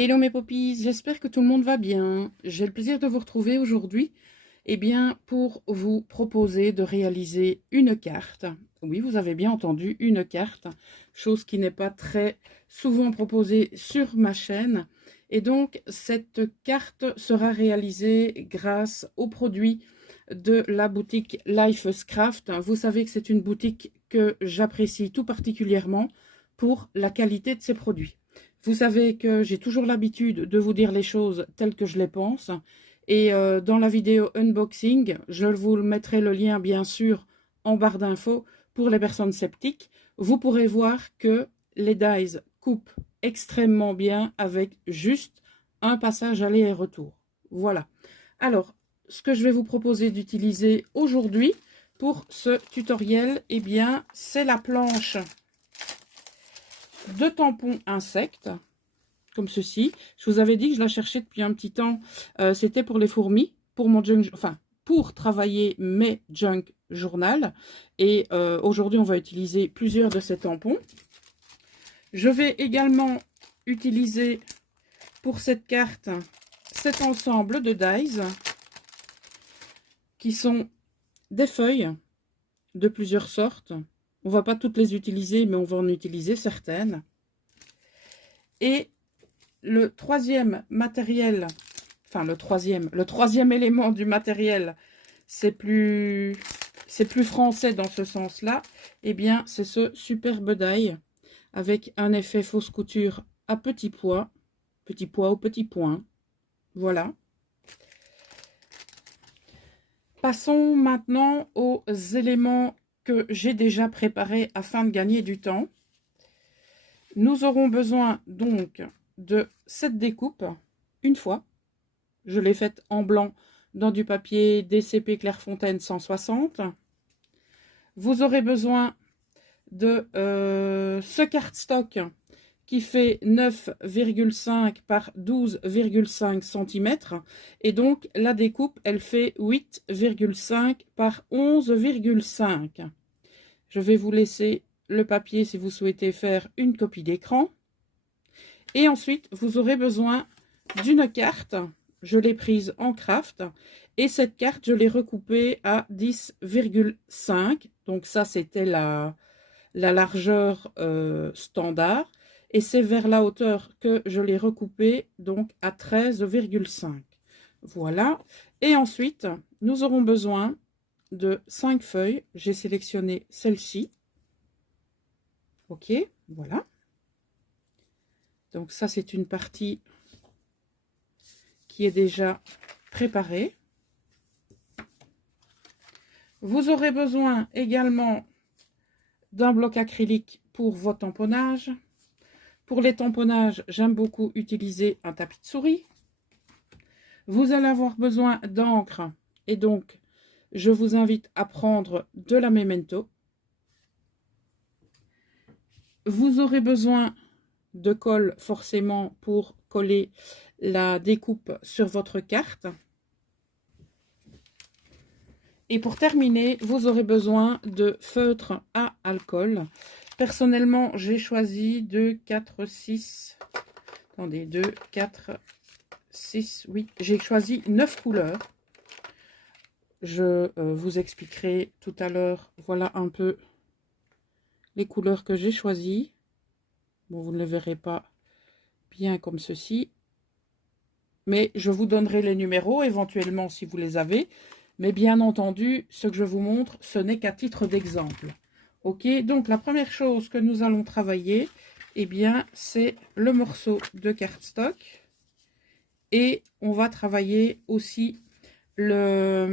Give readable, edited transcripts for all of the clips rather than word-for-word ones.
Hello mes poppies, j'espère que tout le monde va bien. J'ai le plaisir de vous retrouver aujourd'hui pour vous proposer de réaliser une carte. Oui, vous avez bien entendu, une carte, chose qui n'est pas très souvent proposée sur ma chaîne. Et donc, cette carte sera réalisée grâce aux produits de la boutique Life's Craft. Vous savez que c'est une boutique que j'apprécie tout particulièrement pour la qualité de ses produits. Vous savez que j'ai toujours l'habitude de vous dire les choses telles que je les pense. Et dans la vidéo unboxing, je vous mettrai le lien bien sûr en barre d'infos pour les personnes sceptiques. Vous pourrez voir que les dies coupent extrêmement bien avec juste un passage aller et retour. Voilà. Alors, ce que je vais vous proposer d'utiliser aujourd'hui pour ce tutoriel, eh bien, c'est la planche de tampons insectes, comme ceci. Je vous avais dit que je la cherchais depuis un petit temps. C'était pour les fourmis, pour mon junk, enfin, pour travailler mes junk journal. Et aujourd'hui, on va utiliser plusieurs de ces tampons. Je vais également utiliser pour cette carte cet ensemble de dies qui sont des feuilles de plusieurs sortes. On ne va pas toutes les utiliser, mais on va en utiliser certaines. Et le troisième matériel, enfin le troisième élément du matériel, c'est plus français dans ce sens-là, eh bien c'est ce superbe die avec un effet fausse couture à petit pois au petit point. Voilà. Passons maintenant aux éléments que j'ai déjà préparés afin de gagner du temps. Nous aurons besoin donc de cette découpe une fois. Je l'ai faite en blanc dans du papier DCP Clairefontaine 160. Vous aurez besoin de ce cardstock qui fait 9,5 par 12,5 cm. Et donc, la découpe, elle fait 8,5 par 11,5. Je vais vous laisser le papier si vous souhaitez faire une copie d'écran. Et ensuite, vous aurez besoin d'une carte. Je l'ai prise en craft. Et cette carte, je l'ai recoupée à 10,5. Donc ça, c'était la largeur standard. Et c'est vers la hauteur que je l'ai recoupée, donc à 13,5. Voilà. Et ensuite, nous aurons besoin de 5 feuilles. J'ai sélectionné celle-ci. Ok, voilà. Donc ça, c'est une partie qui est déjà préparée. Vous aurez besoin également d'un bloc acrylique pour vos tamponnages. Pour les tamponnages, j'aime beaucoup utiliser un tapis de souris. Vous allez avoir besoin d'encre et donc je vous invite à prendre de la Memento. Vous aurez besoin de colle forcément pour coller la découpe sur votre carte. Et pour terminer, vous aurez besoin de feutre à alcool. Personnellement, j'ai choisi 2, 4, 6. Attendez, 2, 4, 6, 8. J'ai choisi 9 couleurs. Je vous expliquerai tout à l'heure. Voilà un peu les couleurs que j'ai choisies. Bon, vous ne les verrez pas bien comme ceci. Mais je vous donnerai les numéros éventuellement si vous les avez. Mais bien entendu, ce que je vous montre, ce n'est qu'à titre d'exemple. Ok, donc la première chose que nous allons travailler, eh bien, c'est le morceau de cardstock. Et on va travailler aussi la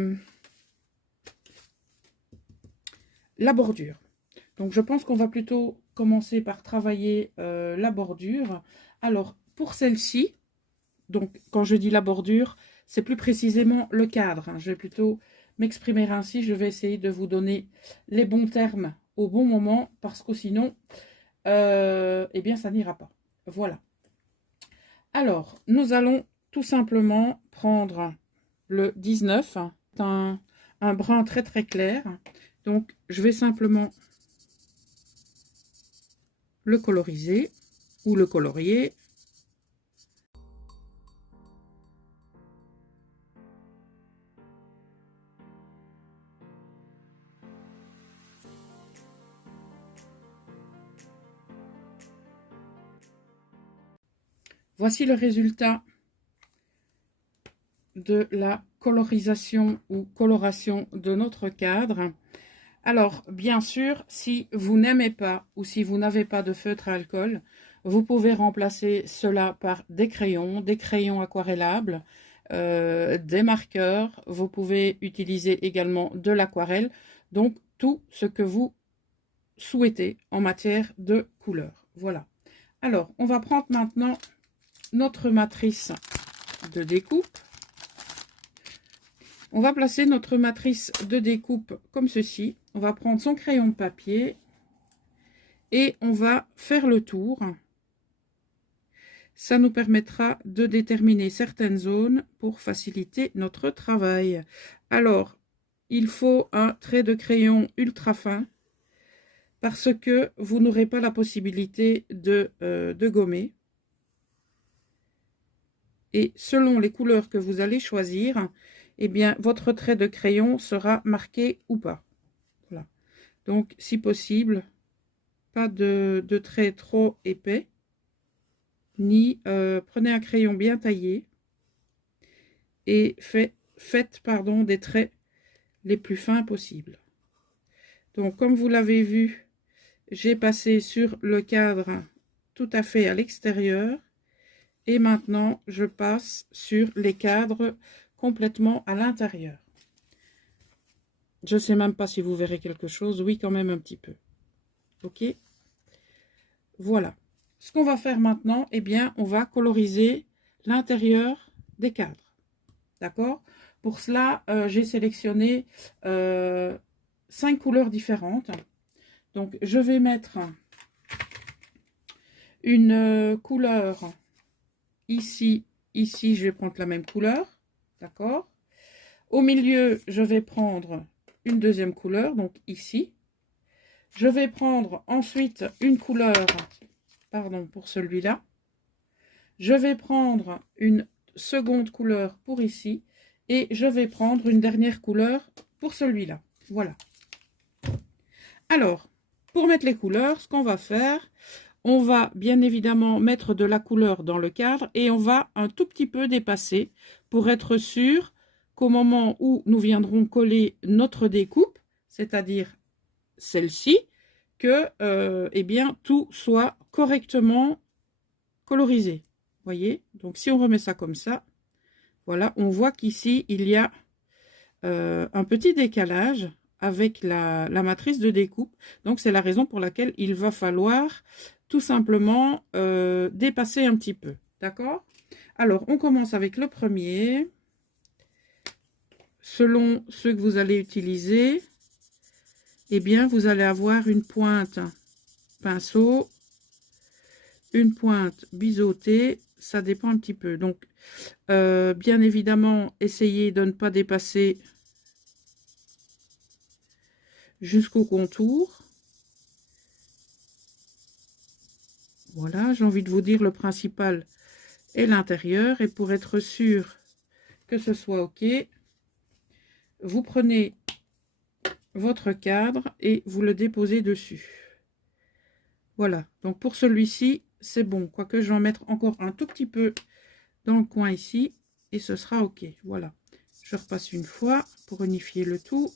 bordure. Donc, je pense qu'on va plutôt commencer par travailler la bordure. Alors, pour celle-ci, donc quand je dis la bordure, c'est plus précisément le cadre. Je vais plutôt m'exprimer ainsi. Je vais essayer de vous donner les bons termes au bon moment parce que sinon, eh bien, ça n'ira pas. Voilà. Alors, nous allons tout simplement prendre le 19, un brun très très clair. Donc, je vais simplement le coloriser ou le colorier. Voici le résultat de la colorisation ou coloration de notre cadre. Alors, bien sûr, si vous n'aimez pas ou si vous n'avez pas de feutre à alcool, vous pouvez remplacer cela par des crayons aquarellables, des marqueurs. Vous pouvez utiliser également de l'aquarelle. Donc, tout ce que vous souhaitez en matière de couleur. Voilà. Alors, on va prendre maintenant notre matrice de découpe. On va placer notre matrice de découpe comme ceci. On va prendre son crayon de papier et on va faire le tour. Ça nous permettra de déterminer certaines zones pour faciliter notre travail. Alors, il faut un trait de crayon ultra fin parce que vous n'aurez pas la possibilité de gommer. Et selon les couleurs que vous allez choisir, eh bien, votre trait de crayon sera marqué ou pas. Voilà. Donc, si possible, pas de trait trop épais, ni prenez un crayon bien taillé et faites des traits les plus fins possibles. Donc, comme vous l'avez vu, j'ai passé sur le cadre tout à fait à l'extérieur. Et maintenant, je passe sur les cadres complètement à l'intérieur. Je ne sais même pas si vous verrez quelque chose. Oui, quand même un petit peu. Ok. Voilà. Ce qu'on va faire maintenant, eh bien, on va coloriser l'intérieur des cadres. D'accord? Pour cela, j'ai sélectionné 5 couleurs différentes. Donc, je vais mettre une couleur ici, je vais prendre la même couleur. D'accord? Au milieu, je vais prendre une deuxième couleur, donc ici. Je vais prendre ensuite une couleur, pardon, pour celui-là. Je vais prendre une seconde couleur pour ici. Et je vais prendre une dernière couleur pour celui-là. Voilà. Alors, pour mettre les couleurs, ce qu'on va faire, on va bien évidemment mettre de la couleur dans le cadre et on va un tout petit peu dépasser pour être sûr qu'au moment où nous viendrons coller notre découpe, c'est-à-dire celle-ci, que eh bien, tout soit correctement colorisé. Voyez? Donc si on remet ça comme ça, voilà, on voit qu'ici il y a un petit décalage avec la matrice de découpe. Donc c'est la raison pour laquelle il va falloir tout simplement dépasser un petit peu. D'accord? Alors on commence avec le premier. Selon ceux que vous allez utiliser, eh bien vous allez avoir une pointe pinceau, une pointe biseautée, ça dépend un petit peu. Donc bien évidemment, essayez de ne pas dépasser jusqu'au contour. Voilà, j'ai envie de vous dire le principal est l'intérieur. Et pour être sûr que ce soit OK, vous prenez votre cadre et vous le déposez dessus. Voilà, donc pour celui-ci, c'est bon. Quoique je vais en mettre encore un tout petit peu dans le coin ici et ce sera OK. Voilà, je repasse une fois pour unifier le tout.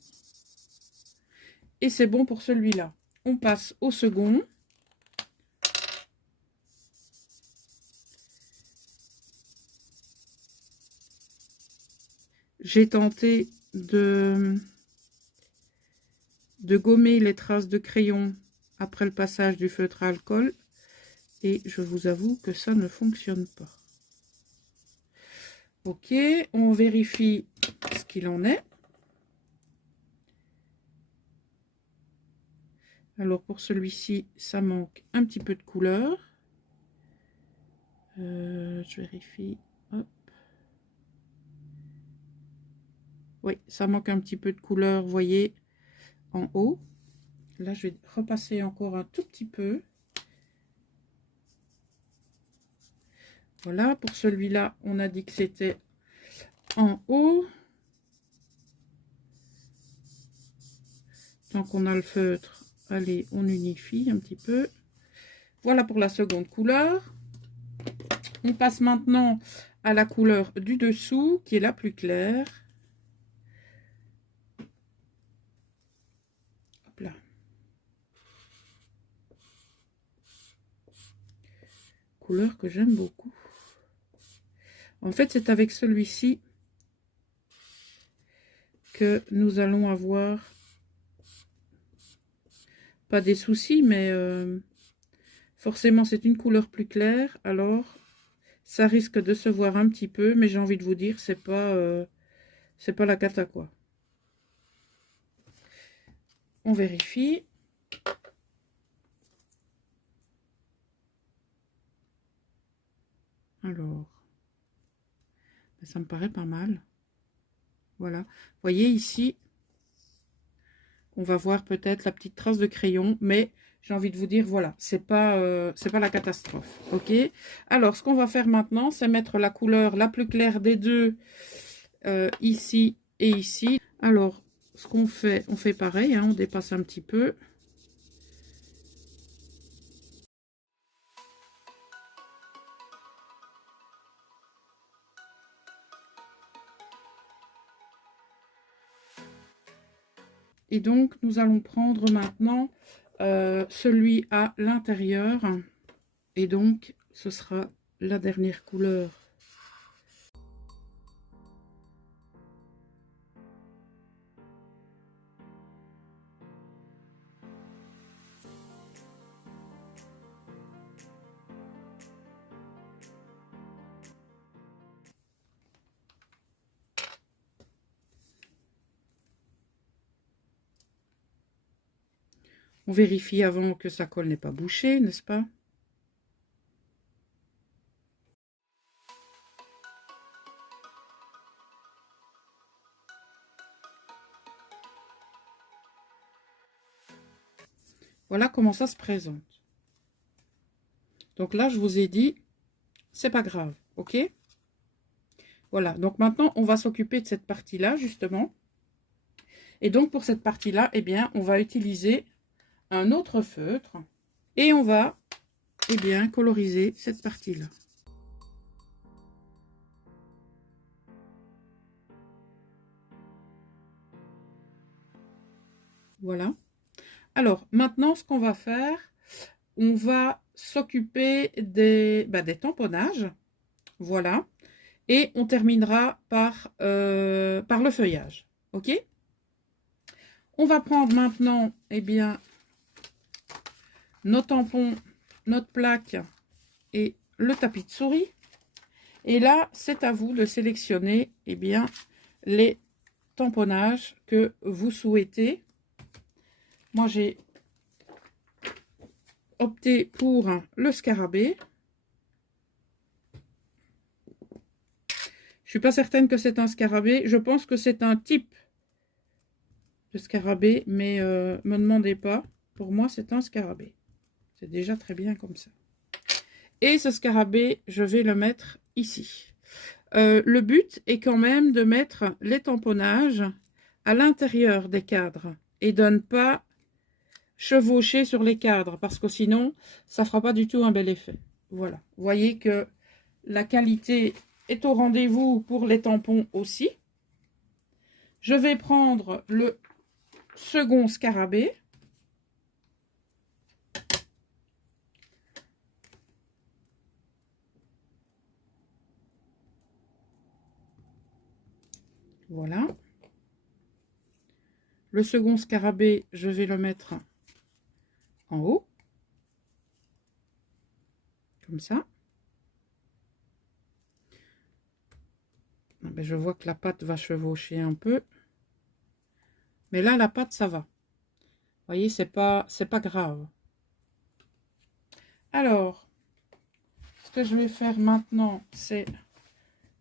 Et c'est bon pour celui-là. On passe au second. J'ai tenté de gommer les traces de crayon après le passage du feutre à alcool et je vous avoue que ça ne fonctionne pas. Ok, on vérifie ce qu'il en est. Alors pour celui-ci, ça manque un petit peu de couleur. Je vérifie. Hop. Oui, ça manque un petit peu de couleur, vous voyez, en haut. Là, je vais repasser encore un tout petit peu. Voilà, pour celui-là, on a dit que c'était en haut. Tant qu'on a le feutre, allez, on unifie un petit peu. Voilà pour la seconde couleur. On passe maintenant à la couleur du dessous, qui est la plus claire. Hop là. Couleur que j'aime beaucoup. En fait, c'est avec celui-ci que nous allons avoir pas des soucis, mais forcément c'est une couleur plus claire, alors ça risque de se voir un petit peu, mais j'ai envie de vous dire, c'est pas la cata quoi. On vérifie. Alors, ça me paraît pas mal. Voilà, vous voyez ici, on va voir peut-être la petite trace de crayon, mais j'ai envie de vous dire, voilà, c'est pas la catastrophe, ok? Alors, ce qu'on va faire maintenant, c'est mettre la couleur la plus claire des deux ici et ici. Alors, ce qu'on fait, on fait pareil, hein, on dépasse un petit peu. Et donc, nous allons prendre maintenant celui à l'intérieur. Et donc, ce sera la dernière couleur. On vérifie avant que sa colle n'est pas bouchée, n'est-ce pas? Voilà comment ça se présente. Donc là, je vous ai dit, c'est pas grave, ok? Voilà, donc maintenant, on va s'occuper de cette partie-là, justement. Et donc, pour cette partie-là, eh bien, on va utiliser un autre feutre. Et on va, eh bien, coloriser cette partie-là. Voilà. Alors, maintenant, ce qu'on va faire, on va s'occuper des tamponnages. Voilà. Et on terminera par le feuillage. OK? On va prendre maintenant, eh bien, nos tampons, notre plaque et le tapis de souris. Et là, c'est à vous de sélectionner, eh bien, les tamponnages que vous souhaitez. Moi, j'ai opté pour le scarabée. Je suis pas certaine que c'est un scarabée. Je pense que c'est un type de scarabée, mais me demandez pas. Pour moi, c'est un scarabée. C'est déjà très bien comme ça. Et ce scarabée, je vais le mettre ici. Le but est quand même de mettre les tamponnages à l'intérieur des cadres et de ne pas chevaucher sur les cadres parce que sinon, ça ne fera pas du tout un bel effet. Voilà. Vous voyez que la qualité est au rendez-vous pour les tampons aussi. Je vais prendre le second scarabée. Voilà. Le second scarabée, je vais le mettre en haut. Comme ça. Ben, je vois que la pâte va chevaucher un peu. Mais là, la pâte, ça va. Vous voyez, c'est pas grave. Alors, ce que je vais faire maintenant, c'est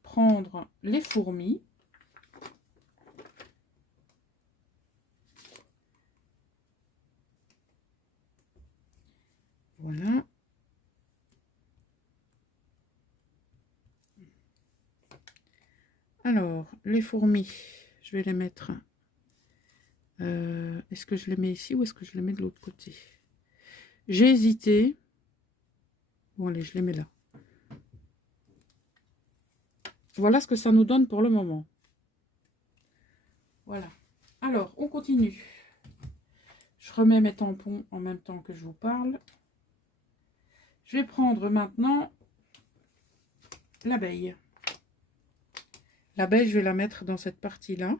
prendre les fourmis. Voilà. Alors, les fourmis, je vais les mettre... est-ce que je les mets ici ou est-ce que je les mets de l'autre côté? J'ai hésité. Bon, allez, je les mets là. Voilà ce que ça nous donne pour le moment. Voilà. Alors, on continue. Je remets mes tampons en même temps que je vous parle. Je vais prendre maintenant l'abeille. L'abeille, je vais la mettre dans cette partie-là,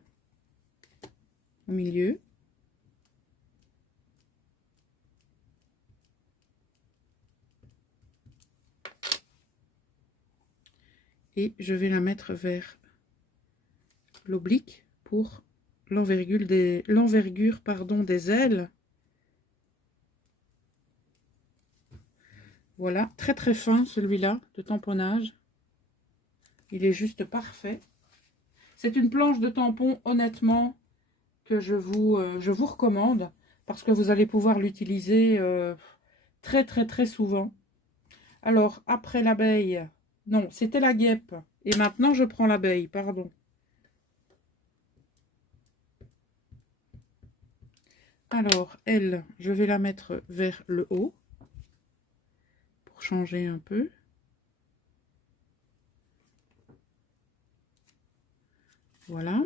au milieu. Et je vais la mettre vers l'oblique pour l'envergure des ailes. Voilà, très très fin celui-là de tamponnage. Il est juste parfait. C'est une planche de tampon, honnêtement, que je vous recommande parce que vous allez pouvoir l'utiliser très très très souvent. Alors, après l'abeille, non, c'était la guêpe. Et maintenant, je prends l'abeille, pardon. Alors, elle, je vais la mettre vers le haut pour changer un peu. Voilà.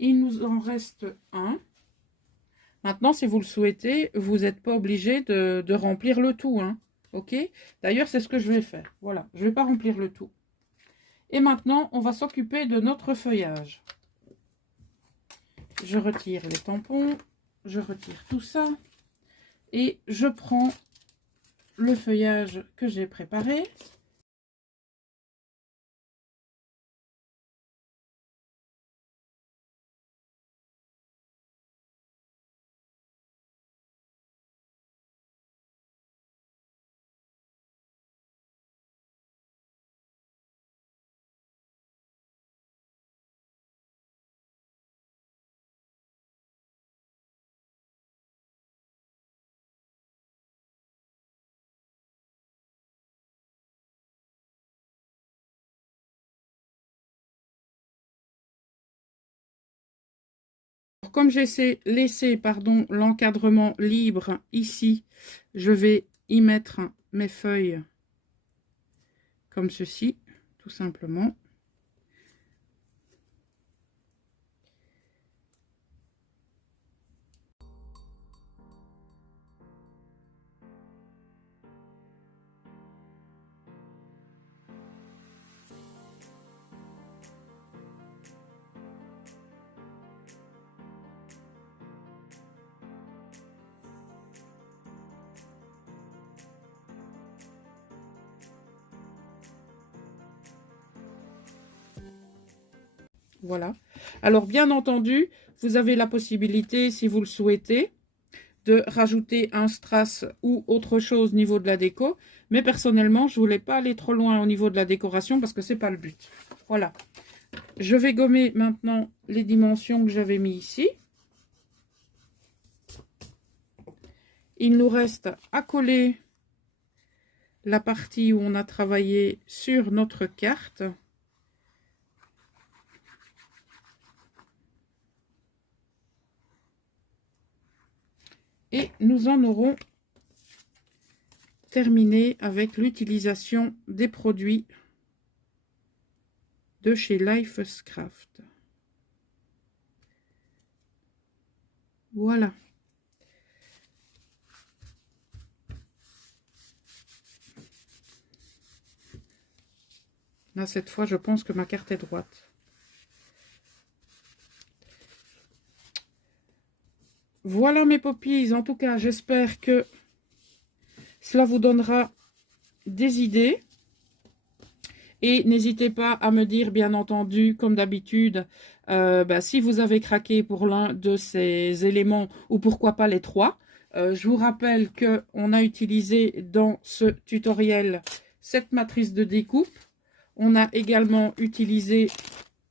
Il nous en reste un. Maintenant, si vous le souhaitez, vous n'êtes pas obligé de remplir le tout, hein. Ok? D'ailleurs, c'est ce que je vais faire. Voilà, je ne vais pas remplir le tout. Et maintenant, on va s'occuper de notre feuillage. Je retire les tampons, je retire tout ça. Et je prends le feuillage que j'ai préparé. Comme j'ai laissé l'encadrement libre ici, je vais y mettre mes feuilles comme ceci, tout simplement. Voilà. Alors, bien entendu, vous avez la possibilité, si vous le souhaitez, de rajouter un strass ou autre chose au niveau de la déco. Mais personnellement, je ne voulais pas aller trop loin au niveau de la décoration parce que ce n'est pas le but. Voilà. Je vais gommer maintenant les dimensions que j'avais mis ici. Il nous reste à coller la partie où on a travaillé sur notre carte. Et nous en aurons terminé avec l'utilisation des produits de chez Lifescraft. Voilà. Là, cette fois, je pense que ma carte est droite. Voilà mes poppies. En tout cas, j'espère que cela vous donnera des idées. Et n'hésitez pas à me dire, bien entendu, comme d'habitude, si vous avez craqué pour l'un de ces éléments ou pourquoi pas les trois. Je vous rappelle qu'on a utilisé dans ce tutoriel cette matrice de découpe. On a également utilisé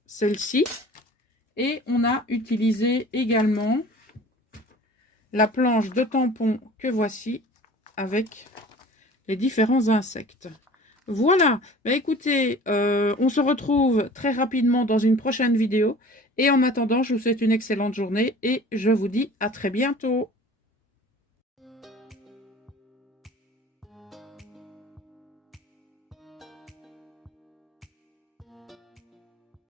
celle-ci. Et on a utilisé également la planche de tampon que voici avec les différents insectes. Voilà, écoutez, on se retrouve très rapidement dans une prochaine vidéo. Et en attendant, je vous souhaite une excellente journée et je vous dis à très bientôt.